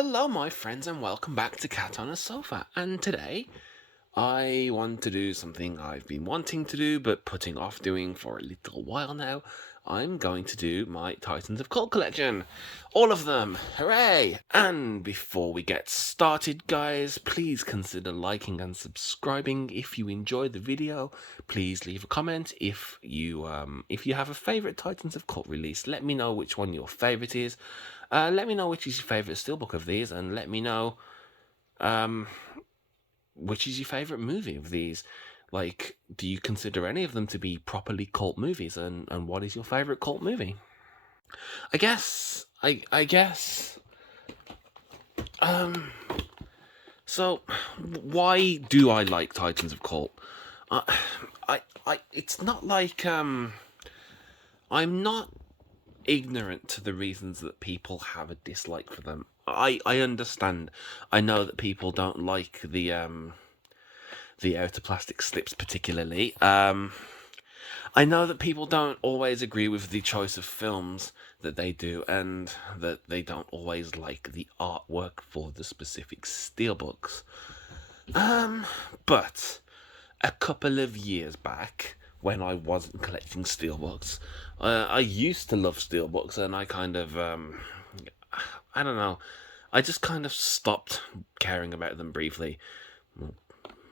Hello, my friends, and welcome back to Cat on a Sofa. And today, I want to do something I've been wanting to do but putting off doing for a little while now. I'm going to do my Titans of Cult collection. All of them. Hooray! And before we get started, guys, please consider liking and subscribing if you enjoyed the video. Please leave a comment if you have a favorite Titans of Cult release. Let me know which one your favorite is. Let me know which is your favorite steelbook of these, and let me know which is your favorite movie of these. Like, do you consider any of them to be properly cult movies, and what is your favorite cult movie? I guess. So, why do I like Titans of Cult? It's not like I'm not ignorant to the reasons that people have a dislike for them. I understand. I know that people don't like the outer plastic slips particularly. I know that people don't always agree with the choice of films that they do, and that they don't always like the artwork for the specific steelbooks. But a couple of years back, when I wasn't collecting steelbooks, I used to love steelbooks, and I kind of, I don't know, I just kind of stopped caring about them briefly. Well,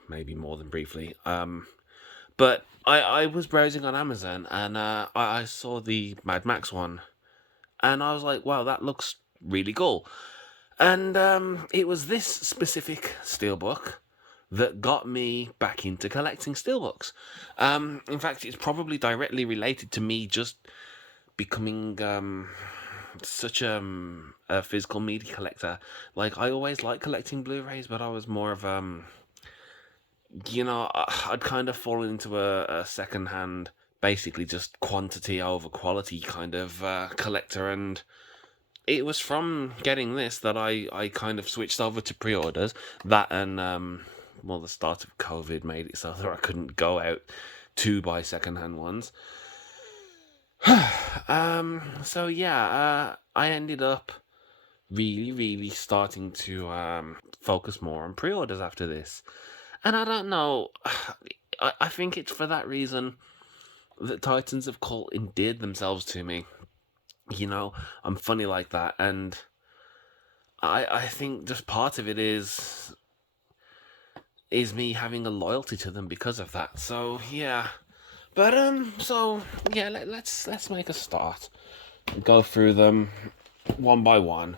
maybe more than briefly. But I was browsing on Amazon, and I saw the Mad Max one, and I was like, wow, that looks really cool. And it was this specific steelbook that got me back into collecting steelbooks. In fact, it's probably directly related to me just becoming such a physical media collector. Like, I always liked collecting Blu-rays, but I was more of I'd kind of fallen into a second-hand, basically just quantity over quality kind of collector, and it was from getting this that I kind of switched over to pre-orders. That and the start of COVID made it so that I couldn't go out to buy second-hand ones. So yeah, I ended up really starting to focus more on pre-orders after this. And I don't know, I think it's for that reason that Titans of Cult endeared themselves to me. You know, I'm funny like that, and I think just part of it is me having a loyalty to them because of that. So yeah, but so yeah, let's make a start, go through them one by one,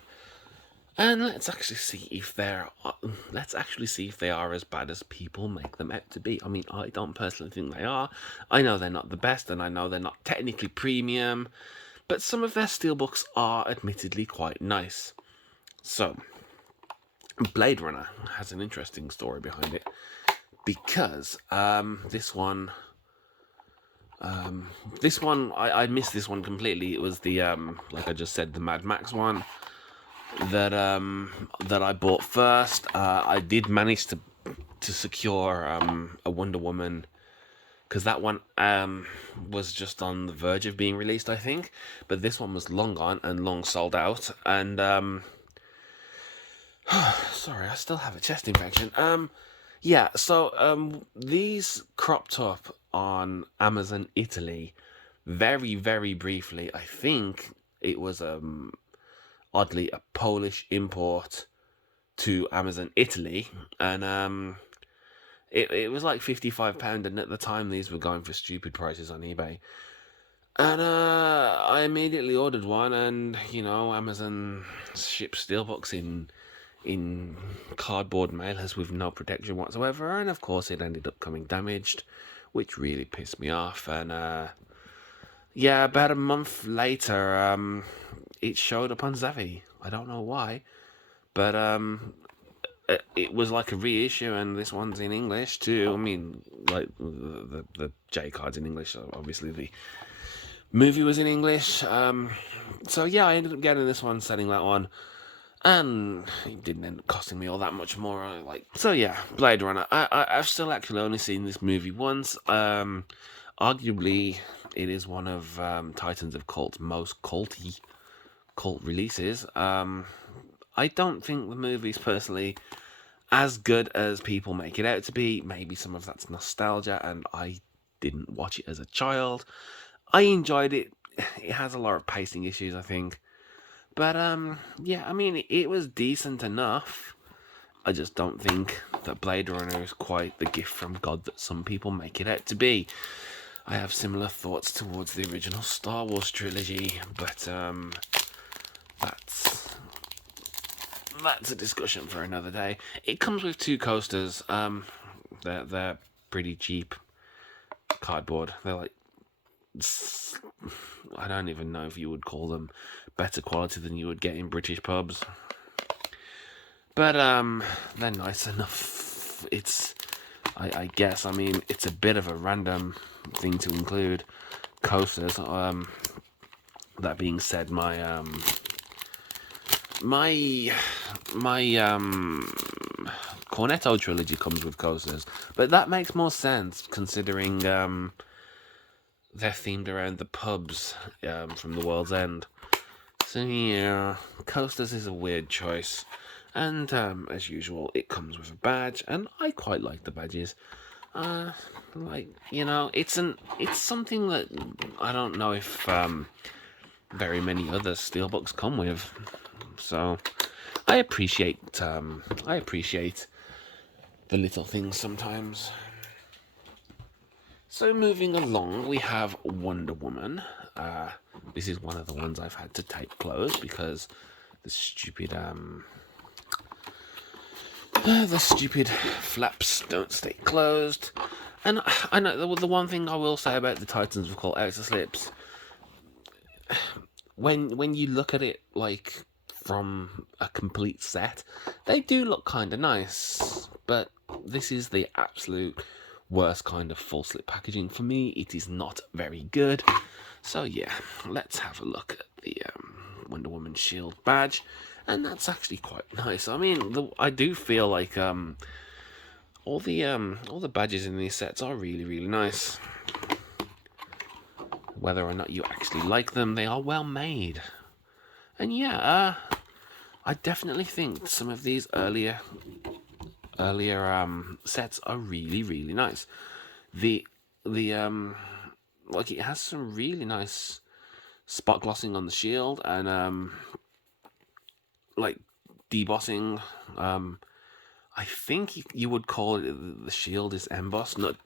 and let's actually see if they are as bad as people make them out to be. I mean, I don't personally think they are. I know they're not the best, and I know they're not technically premium, but some of their steelbooks are admittedly quite nice. So, Blade Runner has an interesting story behind it, because this one, I missed this one completely. It was the like I just said, the Mad Max one that I bought first. I did manage to secure a Wonder Woman, because that one was just on the verge of being released, I think. But this one was long gone and long sold out. And sorry, I still have a chest infection. Yeah. So these cropped up on Amazon Italy very briefly. I think it was oddly a Polish import to Amazon Italy, and it was like £55, and at the time these were going for stupid prices on eBay. And I immediately ordered one, and Amazon ships steelbooks in cardboard mailers with no protection whatsoever, and of course it ended up coming damaged, which really pissed me off. And yeah, about a month later, it showed up on Zavvi. I don't know why, but it was like a reissue, and this one's in English too. I mean, like the J card's in English, so obviously the movie was in English. So yeah, I ended up getting this one, selling that one, and it didn't end up costing me all that much more. So yeah, Blade Runner. I've still actually only seen this movie once. Arguably, it is one of Titans of Cult's most cult releases. I don't think the movie's personally as good as people make it out to be. Maybe some of that's nostalgia, and I didn't watch it as a child. I enjoyed it. It has a lot of pacing issues, I think. But yeah, I mean, it was decent enough. I just don't think that Blade Runner is quite the gift from God that some people make it out to be. I have similar thoughts towards the original Star Wars trilogy, but that's a discussion for another day. It comes with two coasters. They're pretty cheap cardboard. They're like, I don't even know if you would call them better quality than you would get in British pubs. But they're nice enough. I guess, I mean, it's a bit of a random thing to include coasters. That being said, my Cornetto trilogy comes with coasters, but that makes more sense considering they're themed around the pubs from the World's End. So yeah, coasters is a weird choice. And as usual, it comes with a badge, and I quite like the badges. Like, you know, it's something that I don't know if very many other Steelbooks come with. So I appreciate the little things sometimes. So moving along, we have Wonder Woman. This is one of the ones I've had to tape closed because the stupid flaps don't stay closed. And I know the one thing I will say about the Titans of Cult Outer Slips, when you look at it like from a complete set, they do look kind of nice, but this is the absolute worst kind of full slip packaging. For me, it is not very good. So yeah, let's have a look at the Wonder Woman shield badge, and that's actually quite nice. I mean, I do feel like all the badges in these sets are really, really nice. Whether or not you actually like them, they are well made. And yeah, I definitely think some of these earlier sets are really, really nice. Like, it has some really nice spot glossing on the shield, and like debossing. I think you would call it, the shield is embossed, not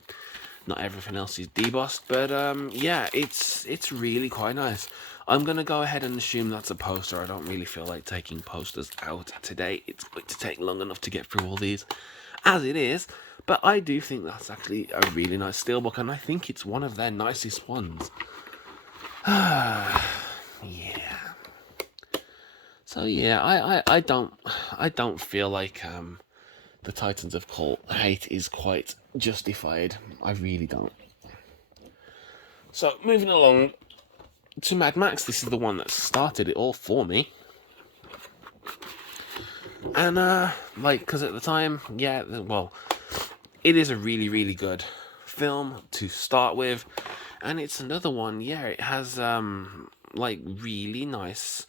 everything else is debossed, but yeah, it's really quite nice. I'm gonna go ahead and assume that's a poster. I don't really feel like taking posters out today. It's going to take long enough to get through all these as it is, but I do think that's actually a really nice steelbook, and I think it's one of their nicest ones. Yeah. So yeah, I don't feel like the Titans of Cult hate is quite justified. I really don't. So moving along to Mad Max, this is the one that started it all for me. And like, because at the time, yeah, well, it is a really, really good film to start with, and it's another one. Yeah, it has like really nice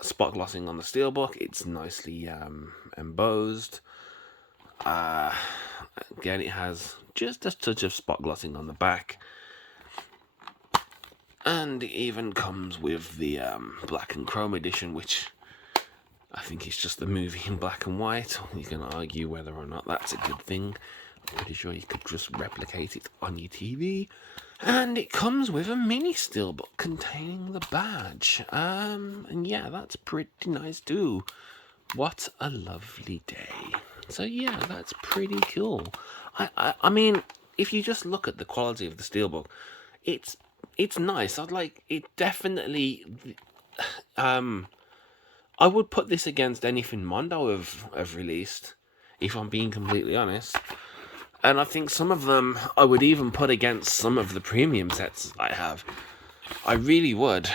spot glossing on the steelbook. It's nicely embossed. Again, it has just a touch of spot glossing on the back, and it even comes with the black and chrome edition, which I think is just the movie in black and white. You can argue whether or not that's a good thing. I'm pretty sure you could just replicate it on your TV. And it comes with a mini steelbook containing the badge. And yeah, that's pretty nice too. What a lovely day. So yeah, that's pretty cool. I mean, if you just look at the quality of the steelbook, it's nice. I'd like it definitely. I would put this against anything Mondo have released, if I'm being completely honest. And I think some of them I would even put against some of the premium sets I have. I really would.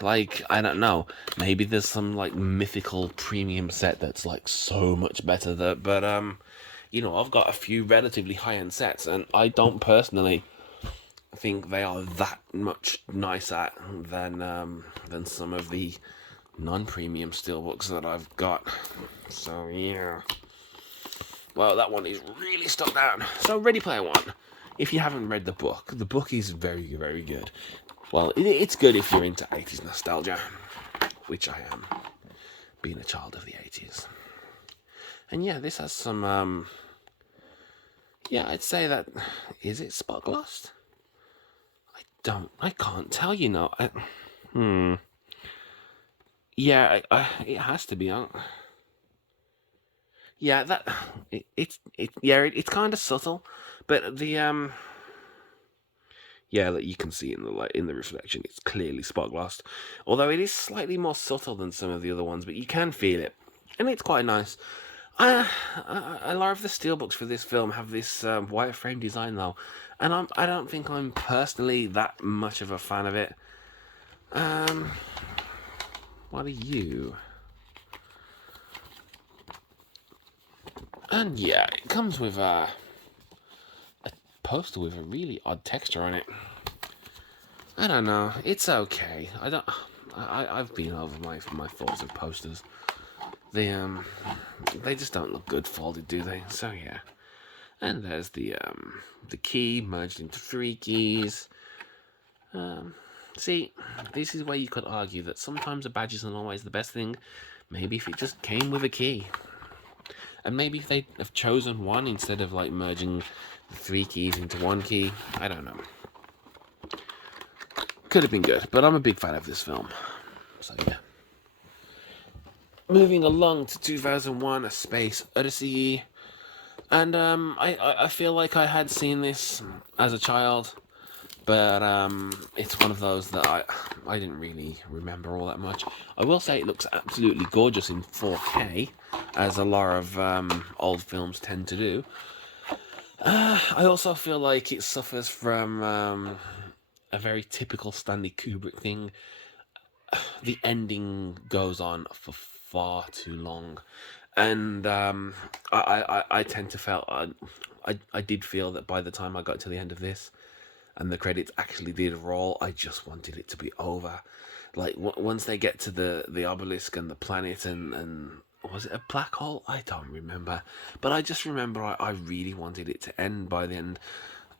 Like, I don't know, maybe there's some like mythical premium set that's like so much better but you know, I've got a few relatively high-end sets, and I don't personally think they are that much nicer than some of the non-premium steelbooks that I've got. So yeah. Well, that one is really stuck down. So Ready Player One. If you haven't read the book is very, very good. Well, it's good if you're into 80s nostalgia, which I am, being a child of the 80s. And yeah, this has some, yeah, I'd say that, is it spot glossed? I can't tell, you know. Yeah, it has to be. Yeah, it's kind of subtle, but yeah, that you can see in the light, in the reflection, it's clearly spot glossed. Although it is slightly more subtle than some of the other ones, but you can feel it, and it's quite nice. A lot of the steelbooks for this film have this wireframe design though, and I don't think I'm personally that much of a fan of it. What are you? And yeah, it comes with a poster with a really odd texture on it. I don't know. It's okay. I've been over my thoughts of posters. They just don't look good folded, do they? So yeah. And there's the key merged into 3 keys. See, this is where you could argue that sometimes a badge isn't always the best thing. Maybe if it just came with a key. And maybe if they have chosen one instead of like merging the 3 keys into 1 key. I don't know. Could have been good, but I'm a big fan of this film. So yeah. Moving along to 2001, A Space Odyssey. And I feel like I had seen this as a child, but it's one of those that I didn't really remember all that much. I will say it looks absolutely gorgeous in 4K, as a lot of old films tend to do. I also feel like it suffers from a very typical Stanley Kubrick thing. The ending goes on for far too long, and I tend to feel I did feel that by the time I got to the end of this and the credits actually did roll, I just wanted it to be over. Like once they get to the obelisk and the planet and was it a black hole? I don't remember, but I just remember I really wanted it to end by the end.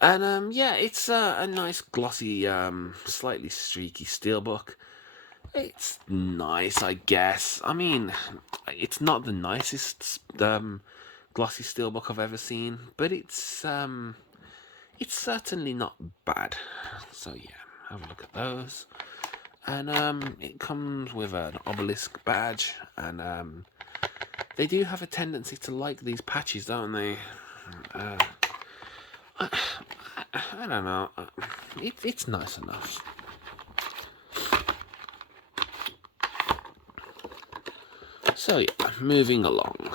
And yeah, it's a nice glossy, slightly streaky steelbook. It's nice, I guess. I mean, it's not the nicest glossy steelbook I've ever seen, but it's certainly not bad. So yeah, have a look at those. And it comes with an obelisk badge, and they do have a tendency to like these patches, don't they? I don't know. It's nice enough. So yeah, moving along.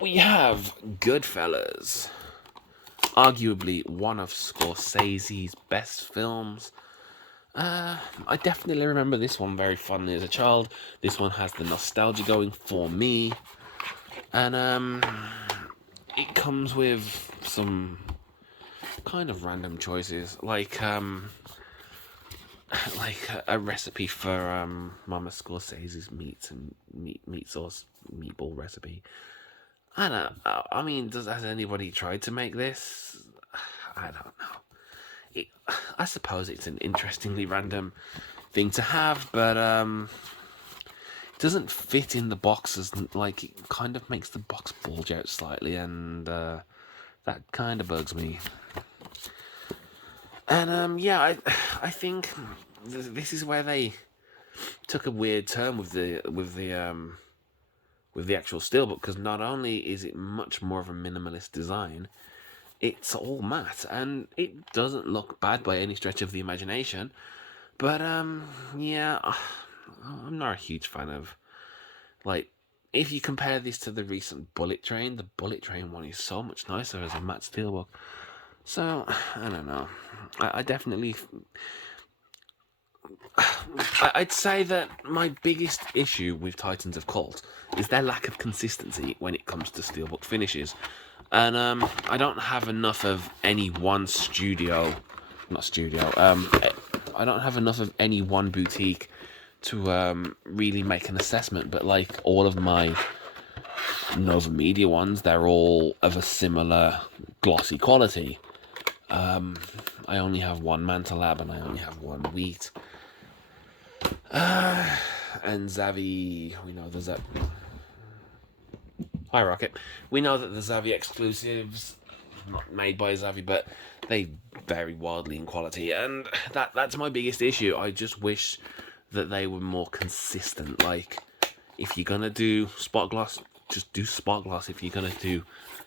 We have Goodfellas. Arguably one of Scorsese's best films. I definitely remember this one very fondly as a child. This one has the nostalgia going for me. And it comes with some kind of random choices, like a recipe for Mama Scorsese's meat sauce meatball recipe. I don't know. I mean, has anybody tried to make this? I don't know. I suppose it's an interestingly random thing to have, but it doesn't fit in the boxes. Like, it kind of makes the box bulge out slightly, and that kind of bugs me. And yeah, I think this is where they took a weird turn with the actual steelbook, because not only is it much more of a minimalist design, it's all matte, and it doesn't look bad by any stretch of the imagination. But yeah, I'm not a huge fan of, like, if you compare this to the recent Bullet Train, the Bullet Train one is so much nicer as a matte steelbook. So I don't know. I definitely. I'd say that my biggest issue with Titans of Cult is their lack of consistency when it comes to steelbook finishes. And I don't have enough of any one I don't have enough of any one boutique really make an assessment. But like all of my Nova Media ones, they're all of a similar glossy quality. I only have one Manta Lab and I only have one Wheat. And Zavi, we know there's that. Hi Rocket. We know that the Zavi exclusives, not made by Zavi, but they vary wildly in quality, and that's my biggest issue. I just wish that they were more consistent. Like, if you're gonna do spot gloss, just do spot gloss. If you're gonna do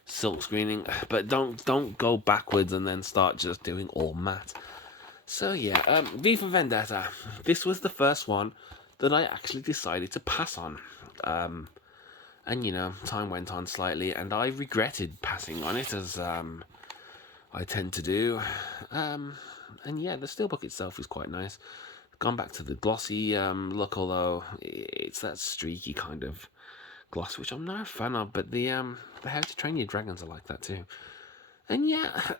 silk screening, but don't go backwards and then start just doing all matte. So yeah, V for Vendetta. This was the first one that I actually decided to pass on. And you know, time went on slightly, and I regretted passing on it, as I tend to do. And yeah, the steelbook itself is quite nice. Gone back to the glossy look, although it's that streaky kind of gloss, which I'm not a fan of. But the How to Train Your Dragons are like that too. And yeah,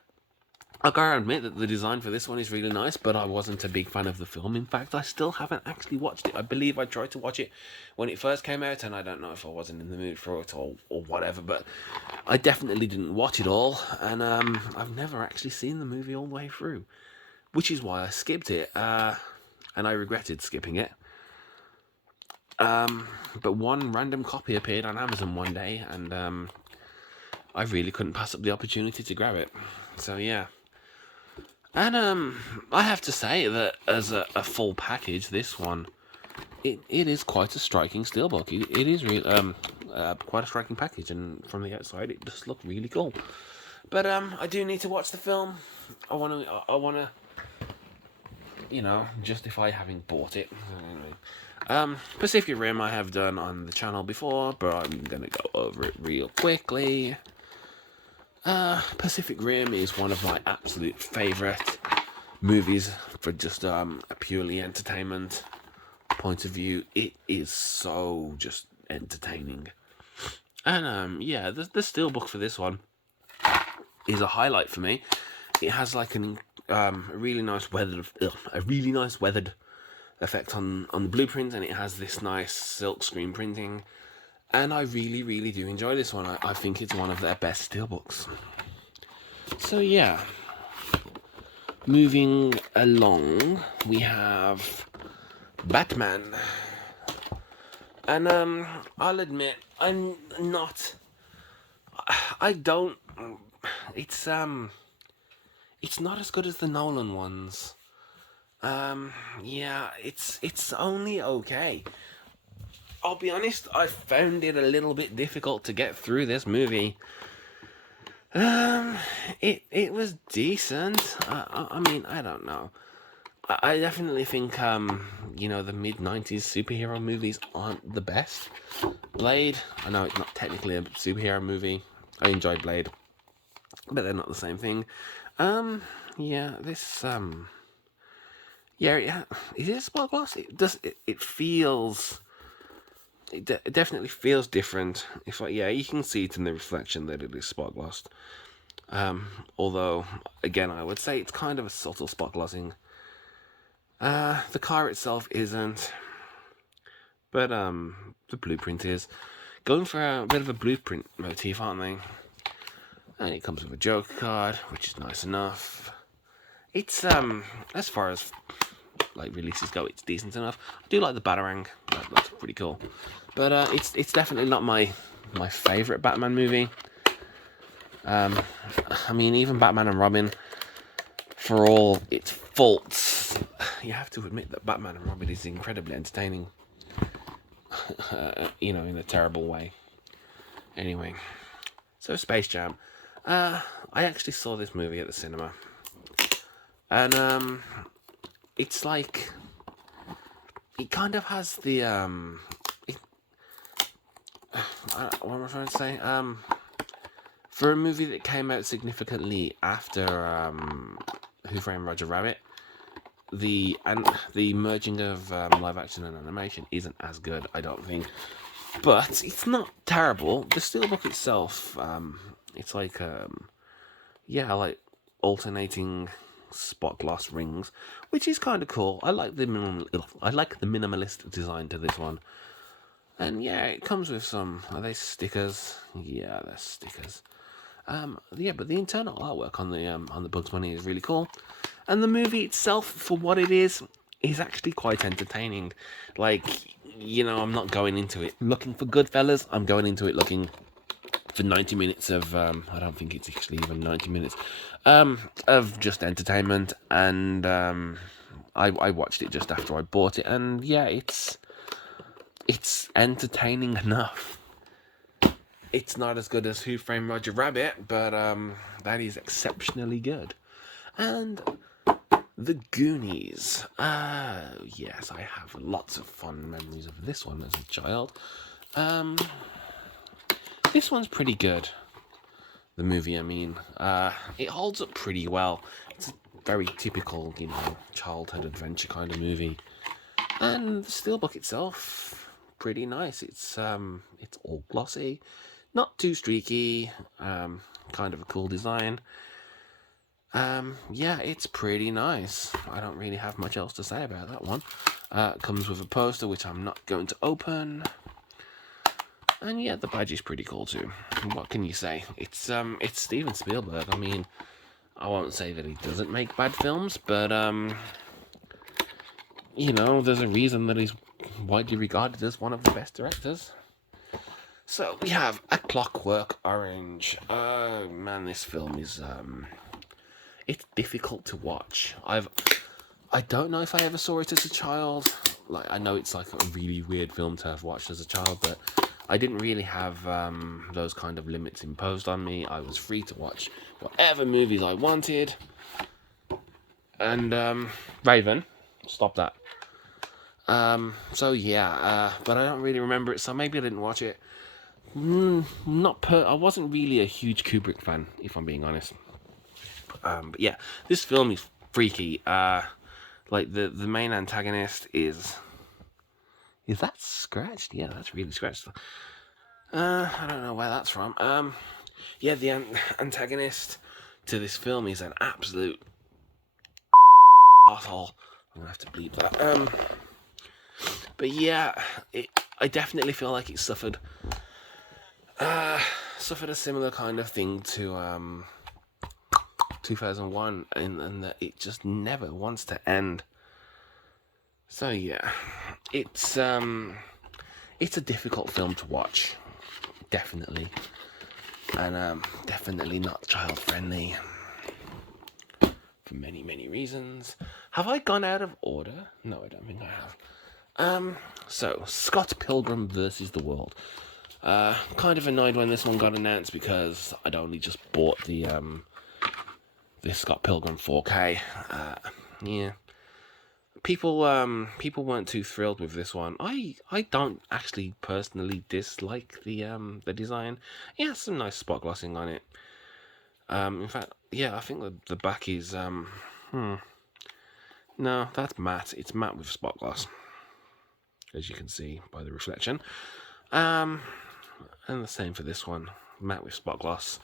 I gotta admit that the design for this one is really nice, but I wasn't a big fan of the film. In fact, I still haven't actually watched it. I believe I tried to watch it when it first came out, and I don't know if I wasn't in the mood for it or whatever, but I definitely didn't watch it all, and I've never actually seen the movie all the way through, which is why I skipped it, and I regretted skipping it. But one random copy appeared on Amazon one day, and I really couldn't pass up the opportunity to grab it. So yeah. And I have to say that as a full package, this one, it is quite a striking steelbook. It is really quite a striking package, and from the outside, it does look really cool. But I do need to watch the film. I wanna, you know, justify having bought it. Pacific Rim I have done on the channel before, but I'm gonna go over it real quickly. Pacific Rim is one of my absolute favourite movies for just a purely entertainment point of view. It is so just entertaining. And yeah, the steelbook for this one is a highlight for me. It has like a really nice weathered effect on the blueprint, and it has this nice silk screen printing. And I really do enjoy this one. I think it's one of their best steelbooks. So yeah, moving along, we have Batman. And I'll admit, I'm not. I don't. It's not as good as the Nolan ones. Yeah, it's only okay. I'll be honest, I found it a little bit difficult to get through this movie. It was decent. I mean, I don't know. I definitely think, you know, the mid-90s superhero movies aren't the best. Blade, I know it's not technically a superhero movie. I enjoyed Blade, but they're not the same thing. Yeah, this, yeah, is it spot gloss? It feels... It definitely feels different. Yeah, you can see it in the reflection that it is spot glossed. Although, again, I would say it's kind of a subtle spot glossing. The car itself isn't, but the blueprint is. Going for a bit of a blueprint motif, aren't they? And it comes with a Joker card, which is nice enough. It's as far as like releases go, it's decent enough. I do like the Batarang. That's pretty cool. But it's definitely not my favourite Batman movie. I mean, even Batman and Robin, for all its faults, you have to admit that Batman and Robin is incredibly entertaining. You know, in a terrible way. Anyway, so Space Jam. I actually saw this movie at the cinema. And it's like, it kind of has the what am I trying to say? For a movie that came out significantly after Who Framed Roger Rabbit, the merging of live action and animation isn't as good, I don't think. But it's not terrible. The steelbook itself, it's like yeah, like alternating spot gloss rings, which is kind of cool. I like the minimalist design to this one. And yeah, it comes with some, are they stickers? Yeah, they're stickers. Yeah, but the internal artwork on the Bugs Bunny is really cool. And the movie itself, for what it is actually quite entertaining. Like, I'm not going into it looking for Goodfellas. I'm going into it looking for 90 minutes of, I don't think it's actually even 90 minutes, of just entertainment. And I watched it just after I bought it. And yeah, it's entertaining enough. It's not as good as Who Framed Roger Rabbit, but that is exceptionally good. And the Goonies. Yes, I have lots of fond memories of this one as a child. This one's pretty good. The movie, I mean. It holds up pretty well. It's a very typical, childhood adventure kind of movie. And the Steelbook itself, pretty nice. It's all glossy, not too streaky, kind of a cool design. Yeah, it's pretty nice. I don't really have much else to say about that one. It comes with a poster, which I'm not going to open. And yeah, the badge is pretty cool too. What can you say? It's Steven Spielberg. I mean, I won't say that he doesn't make bad films, but there's a reason that he's widely regarded as one of the best directors. So we have A Clockwork Orange. Oh man, this film is it's difficult to watch. I don't know if I ever saw it as a child. Like, I know it's like a really weird film to have watched as a child, but I didn't really have those kind of limits imposed on me. I was free to watch whatever movies I wanted. And Raven, stop that. So yeah, but I don't really remember it, so maybe I didn't watch it. I wasn't really a huge Kubrick fan, if I'm being honest. But yeah, this film is freaky. Like the main antagonist is that scratched? Yeah, that's really scratched. I don't know where that's from. Yeah, the antagonist to this film is an absolute asshole. I'm gonna have to bleep that. But yeah, I definitely feel like it suffered a similar kind of thing to 2001, and that it just never wants to end. So yeah, it's a difficult film to watch, definitely, and definitely not child friendly for many reasons. Have I gone out of order? No, I don't think I have. So Scott Pilgrim versus the World. Kind of annoyed when this one got announced because I'd only just bought the Scott Pilgrim 4K. Yeah. People weren't too thrilled with this one. I don't actually personally dislike the design. It has some nice spot glossing on it. In fact, yeah, I think the back is no, that's matte. It's matte with spot gloss, as you can see by the reflection. And the same for this one, matte with spot gloss.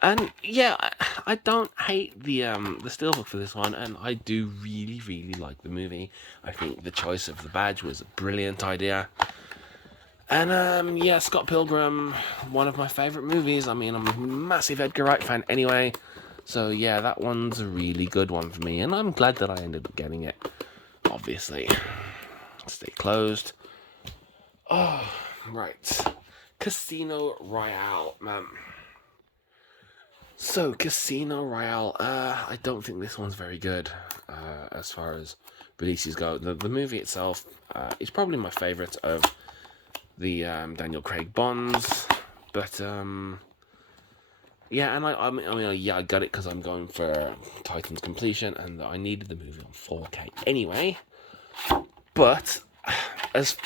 And yeah, I don't hate the steelbook for this one, and I do really like the movie. I think the choice of the badge was a brilliant idea. And yeah, Scott Pilgrim, one of my favourite movies. I mean, I'm a massive Edgar Wright fan anyway, so yeah, that one's a really good one for me, and I'm glad that I ended up getting it. Obviously, stay closed. Oh, right, Casino Royale, man. So, Casino Royale, I don't think this one's very good, as far as releases go. The movie itself is probably my favourite of the Daniel Craig Bonds, but, yeah, and I mean, yeah, I got it because I'm going for Titan's completion, and I needed the movie on 4K anyway, but, let's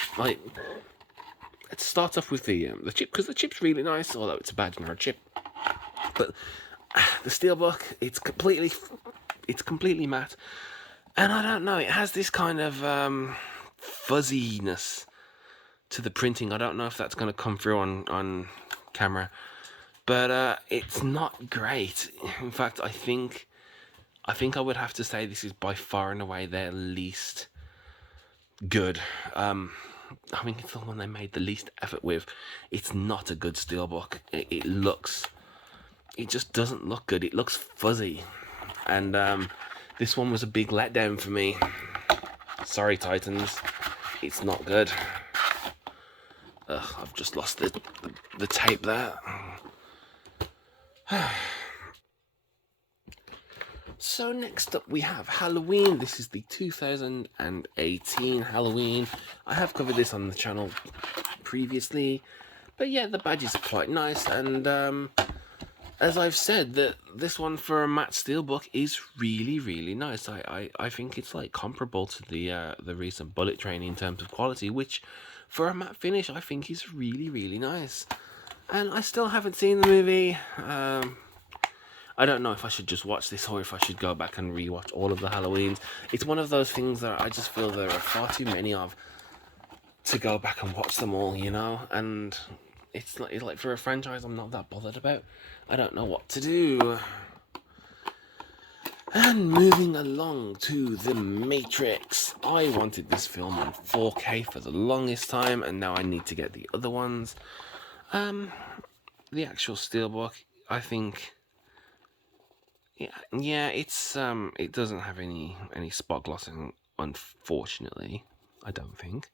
start off with the chip, because the chip's really nice, although it's a badge, not a chip. But the steelbook, it's completely matte, and I don't know, it has this kind of fuzziness to the printing. I don't know if that's going to come through on camera, but it's not great. In fact, I think I think I would have to say this is by far and away their least good. I think it's the one they made the least effort with. It's not a good steelbook. It just doesn't look good. It looks fuzzy, and this one was a big letdown for me. Sorry, Titans, it's not good. I've just lost the tape there. So next up we have Halloween. This is the 2018 Halloween. I have covered this on the channel previously, but yeah, the badges are quite nice, and as I've said, that this one for a matte steelbook is really nice. I think it's like comparable to the recent Bullet Train in terms of quality, which for a matte finish I think is really nice. And I still haven't seen the movie. I don't know if I should just watch this or if I should go back and rewatch all of the Halloweens. It's one of those things that I just feel there are far too many of to go back and watch them all, you know? And it's like for a franchise I'm not that bothered about. I don't know what to do. And moving along to The Matrix. I wanted this film on 4K for the longest time, and now I need to get the other ones. The actual steelbook, I think... Yeah, it's it doesn't have any spot glossing, unfortunately. I don't think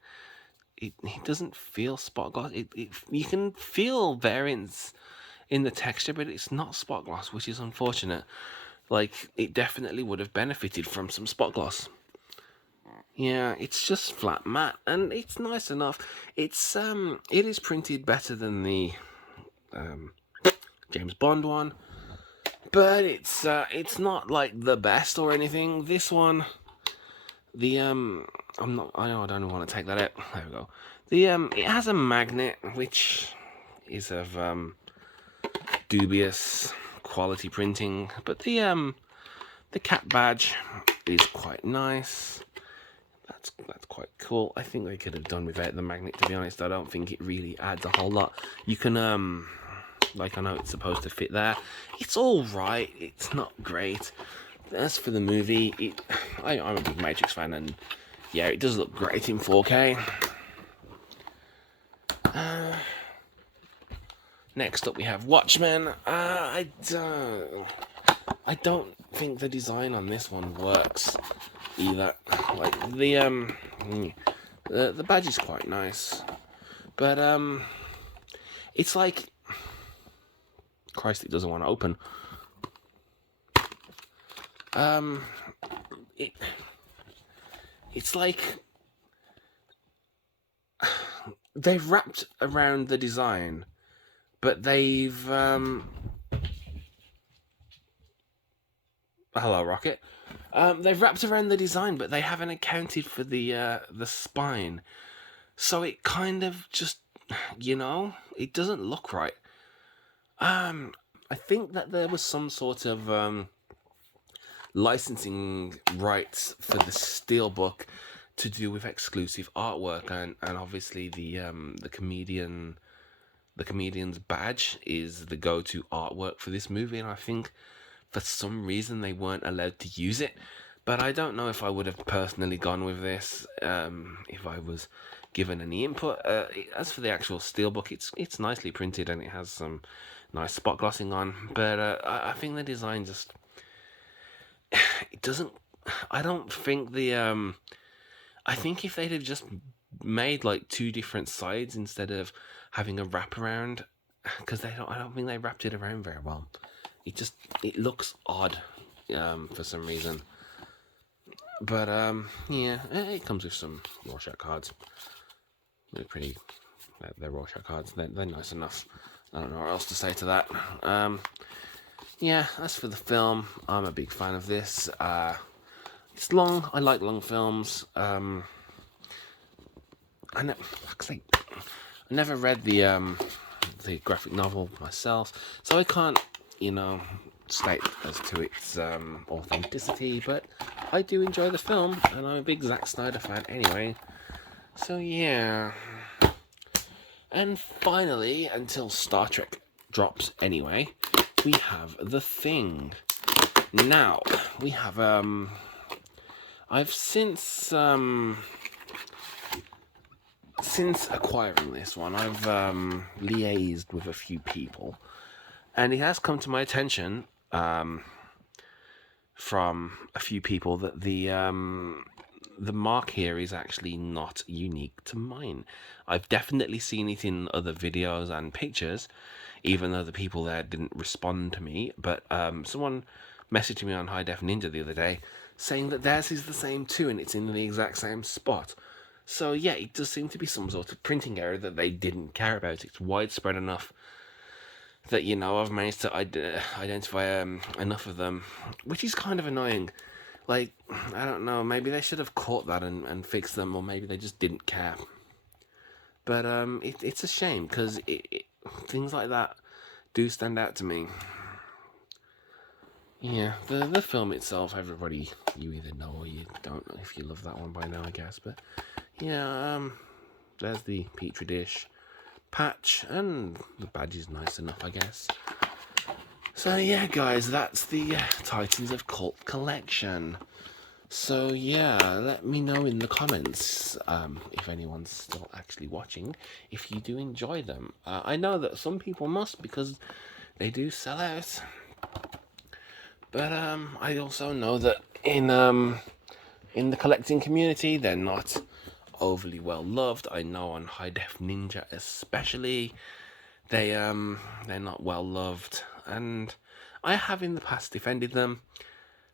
it doesn't feel spot gloss. You can feel variance in the texture, but it's not spot gloss, which is unfortunate. Like, it definitely would have benefited from some spot gloss. Yeah, it's just flat matte, and it's nice enough. It is printed better than the James Bond one. But it's not like the best or anything. This one, I don't want to take that out. There we go. It has a magnet, which is of dubious quality printing, but the cat badge is quite nice. That's quite cool. I think they could have done without the magnet, to be honest. I don't think it really adds a whole lot. You can like, I know it's supposed to fit there. It's all right. It's not great. As for the movie, I'm a big Matrix fan, and yeah, it does look great in 4K. Next up, we have Watchmen. I don't think the design on this one works either. Like, the badge is quite nice, but it's like, Christ, it doesn't want to open. It's like they've wrapped around the design, but they've hello, Rocket. They've wrapped around the design, but they haven't accounted for the spine, so it kind of just, you know, it doesn't look right. I think that there was some sort of licensing rights for the steelbook to do with exclusive artwork, and obviously the comedian's badge is the go-to artwork for this movie, and I think for some reason they weren't allowed to use it. But I don't know if I would have personally gone with this if I was given any input. As for the actual steelbook, it's nicely printed and it has some nice spot glossing on, but I think the design just, it doesn't, I don't think I think if they'd have just made like two different sides instead of having a wraparound, because I don't think they wrapped it around very well. It looks odd for some reason. But yeah, it comes with some Rorschach cards. They're Rorschach cards. They're nice enough. I don't know what else to say to that. Yeah, as for the film, I'm a big fan of this. It's long. I like long films. I never read the graphic novel myself, so I can't, state as to its authenticity, but I do enjoy the film, and I'm a big Zack Snyder fan anyway. So yeah. And finally, until Star Trek drops anyway, we have The Thing. Now we have I've since acquiring this one, I've liaised with a few people, and it has come to my attention from a few people that the mark here is actually not unique to mine. I've definitely seen it in other videos and pictures, even though the people there didn't respond to me. But someone messaged me on High Def Ninja the other day saying that theirs is the same too, and it's in the exact same spot. So yeah, it does seem to be some sort of printing error that they didn't care about. It's widespread enough that, you know, I've managed to identify enough of them, which is kind of annoying. Like, I don't know, maybe they should have caught that and fixed them, or maybe they just didn't care. But it's a shame, because things like that do stand out to me. Yeah, the film itself, everybody, you either know or you don't know if you love that one by now, I guess. But yeah, there's the Petri dish patch, and the badge is nice enough, I guess. So yeah, guys, that's the Titans of Cult collection. So yeah, let me know in the comments, if anyone's still actually watching, if you do enjoy them. I know that some people must, because they do sell out. But I also know that in the collecting community, they're not overly well loved. I know on High Def Ninja especially, they're not well loved, and I have in the past defended them.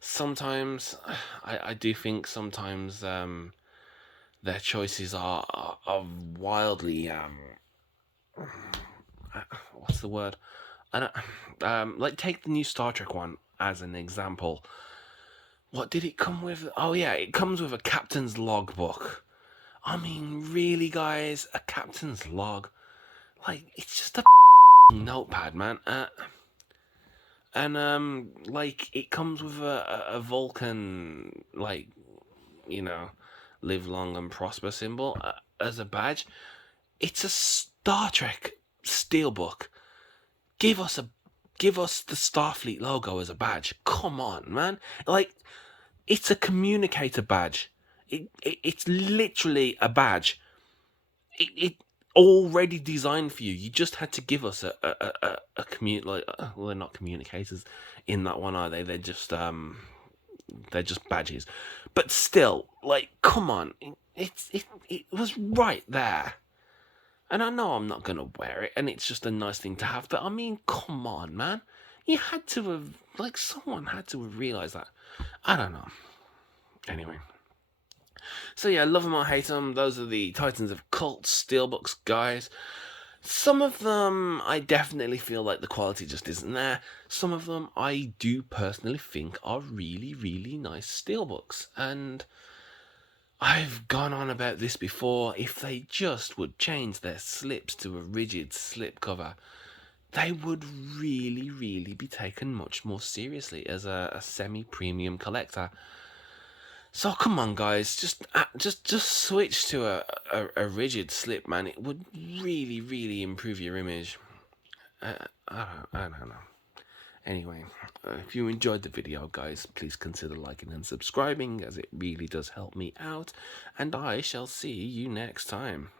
Sometimes I do think sometimes their choices are wildly what's the word? I don't like, take the new Star Trek one as an example. What did it come with? Oh yeah, it comes with a captain's logbook. I mean, really, guys, a captain's log? Like, it's just a notepad, man. And like, it comes with a Vulcan, like, you know, live long and prosper symbol as a badge. It's a Star Trek steelbook. Give us the Starfleet logo as a badge. Come on, man. Like, it's a communicator badge. It's literally a badge. It already designed for you. You just had to give us a like, well, they're not communicators in that one, are they? They're just badges. But still, like, come on. It was right there. And I know I'm not gonna wear it, and it's just a nice thing to have. But I mean, come on, man. You had to have, like, someone had to have realized that. I don't know. Anyway. So yeah, love them or hate them, those are the Titans of Cult Steelbooks, guys. Some of them, I definitely feel like the quality just isn't there. Some of them, I do personally think are really, really nice steelbooks. And I've gone on about this before. If they just would change their slips to a rigid slip cover, they would really, really be taken much more seriously as a semi-premium collector. So come on, guys, just switch to a rigid slip, man. It would really, really improve your image. I don't know. Anyway, if you enjoyed the video, guys, please consider liking and subscribing, as it really does help me out. And I shall see you next time.